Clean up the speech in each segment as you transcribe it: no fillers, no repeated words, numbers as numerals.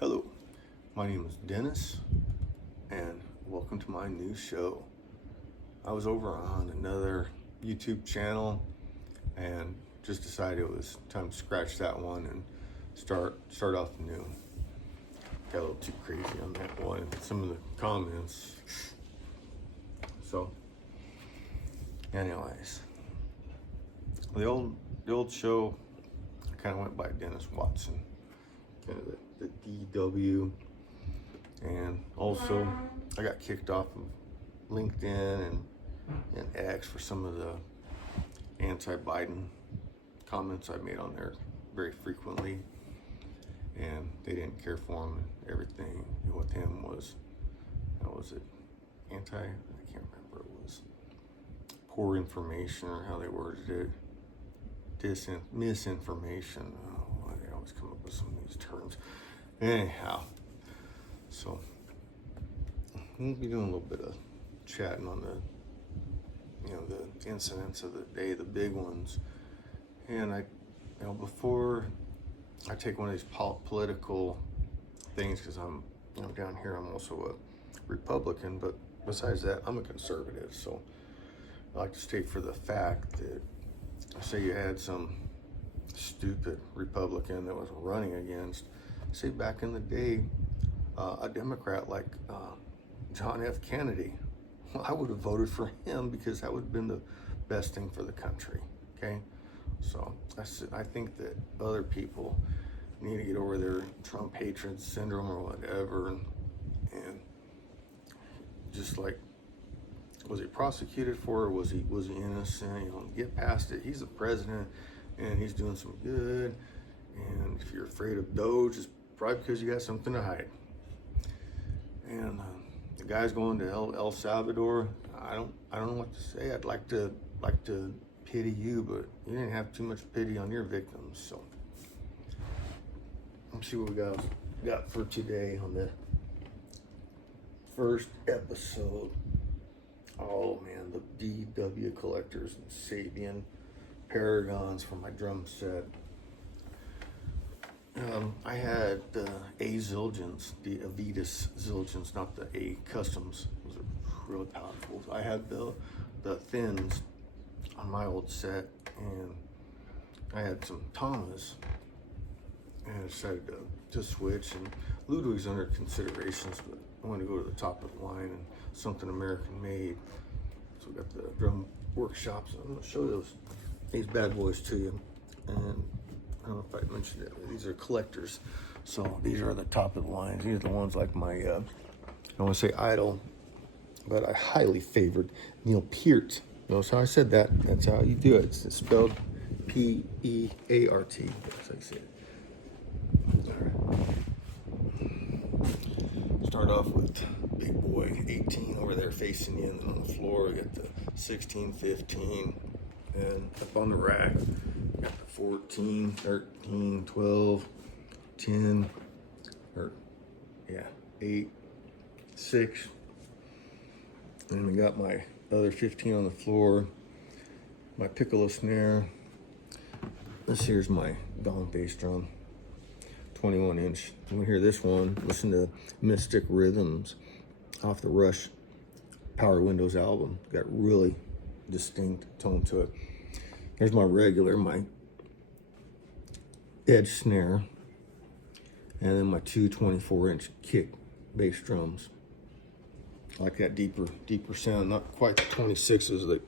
Hello, my name is Dennis, and welcome to my new show. I was over on another YouTube channel and just decided it was time to scratch that one and start off new. Got a little too crazy on that one, some of the comments. So, anyways, the old show kind of went by Dennis Watson, kind of the DW, and also I got kicked off of LinkedIn and X for some of the anti-Biden comments I made on there very frequently, and they didn't care for him, and everything with him was, how was it, I can't remember, it was poor information or how they worded it, misinformation. Oh, they always come up with some of these terms. Anyhow, so we'll be doing a little bit of chatting on the incidents of the day, the big ones. And before I take one of these political things, because I'm down here, I'm also a Republican, but besides that, I'm a conservative. So I like to state for the fact that, say you had some stupid Republican that was running against, say back in the day, a Democrat like John F. Kennedy. Well, I would have voted for him because that would have been the best thing for the country. Okay, so I think that other people need to get over their Trump hatred syndrome or whatever, and just like, was he prosecuted for it? Was he innocent? Get past it. He's the president, and he's doing some good. And if you're afraid of Doge, it's probably because you got something to hide. And the guy's going to El Salvador. I don't know what to say. I'd like to pity you, but you didn't have too much pity on your victims. So let's see what we got for today on the first episode. Oh man, the DW collectors and Sabian Paragons for my drum set. I had the A Zildjians, the Avitas Zildjians, not the A Customs. Those are really powerful. I had the Thins on my old set, and I had some Tamas, and I decided to switch. And Ludwig's under considerations, but I wanted to go to the top of the line and something American made. So we got the drum workshops. I'm gonna show these bad boys to you. And I don't know if I mentioned it. These are collectors. So these are the top of the lines. These are the ones like my, I don't want to say idol, but I highly favored Neil Peart. Notice how I said that? That's how you do it. It's spelled P-E-A-R-T. That's how you say it. All right. Start off with big boy 18 over there facing you, and then on the floor we got the 16, 15, and up on the rack we got the 14, 13, 12, 10, 8, 6, and we got my other 15 on the floor, my piccolo snare. This here's my gong bass drum, 21-inch. You want to hear this one? Listen to Mystic Rhythms off the Rush Power Windows album. Got really distinct tone to it. Here's my regular, my edge snare, and then my two 24-inch kick bass drums. I like that deeper sound. Not quite the 26s that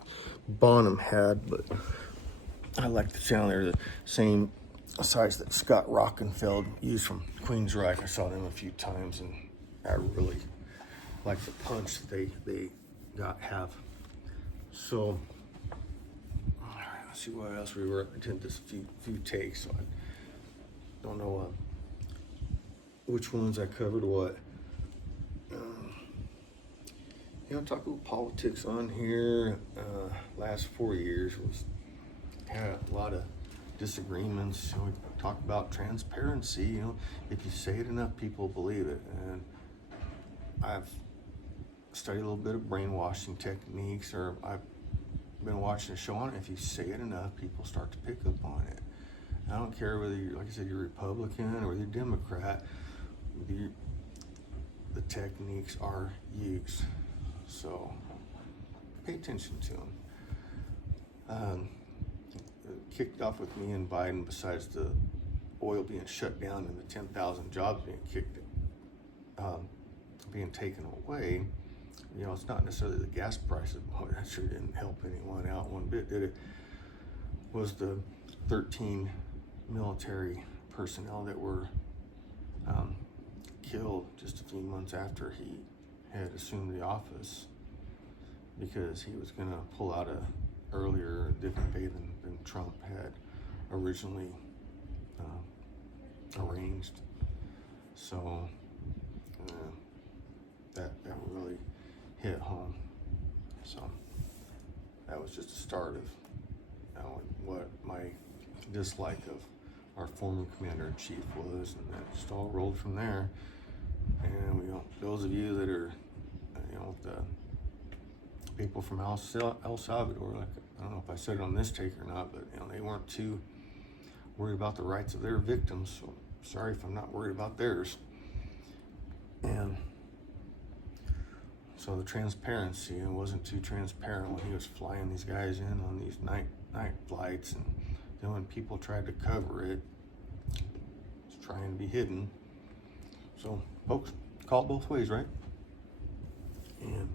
Bonham had, but I like the sound. They're the same size that Scott Rockenfeld used from Queensryche. I saw them a few times, and I really like the punch they have. So, all right, let's see what else we were. I did this few takes, so I don't know which ones I covered what. Talk about politics on here. Last 4 years had a lot of disagreements. We talk about transparency. If you say it enough, people believe it. And I've studied a little bit of brainwashing techniques, or I've been watching a show on it. If you say it enough, people start to pick up on it. I don't care whether you're, like I said, you're Republican or you're Democrat. the techniques are used. So pay attention to them. It kicked off with me and Biden, besides the oil being shut down and the 10,000 jobs being taken away. You know, it's not necessarily the gas prices. Boy, that sure didn't help anyone out one bit, did it? Was the 13 military personnel that were killed just a few months after he had assumed the office, because he was going to pull out a earlier different pay than Trump had originally arranged. So that really hit home. So that was just the start of what my dislike of our former commander-in-chief was, and that just all rolled from there. And those of you that are, the people from El Salvador, like, I don't know if I said it on this take or not, but they weren't too worried about the rights of their victims. So sorry if I'm not worried about theirs. And so the transparency, it wasn't too transparent when he was flying these guys in on these night flights, and then when people tried to cover it, it's trying to be hidden. So folks, call it both ways, right? And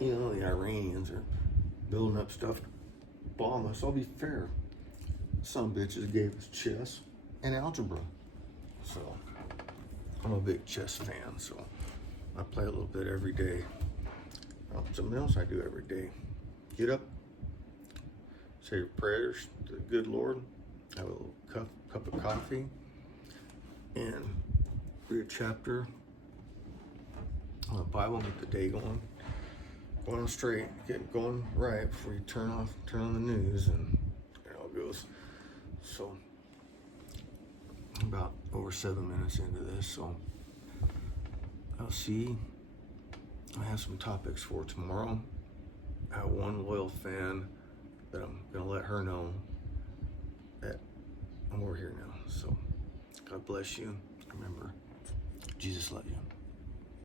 the Iranians are building up stuff to bomb us. I'll be fair, some bitches gave us chess and algebra, so I'm a big chess fan, so I play a little bit every day. Something else I do every day: get up, say your prayers to the good Lord, have a little cup of coffee, and read a chapter on the Bible, and get the day going on straight, get going right before you turn on the news, and there it all goes. So about over 7 minutes into this, so I'll see. I have some topics for tomorrow. I have one loyal fan that I'm gonna let her know that I'm over here now. So God bless you. Remember, Jesus loves you.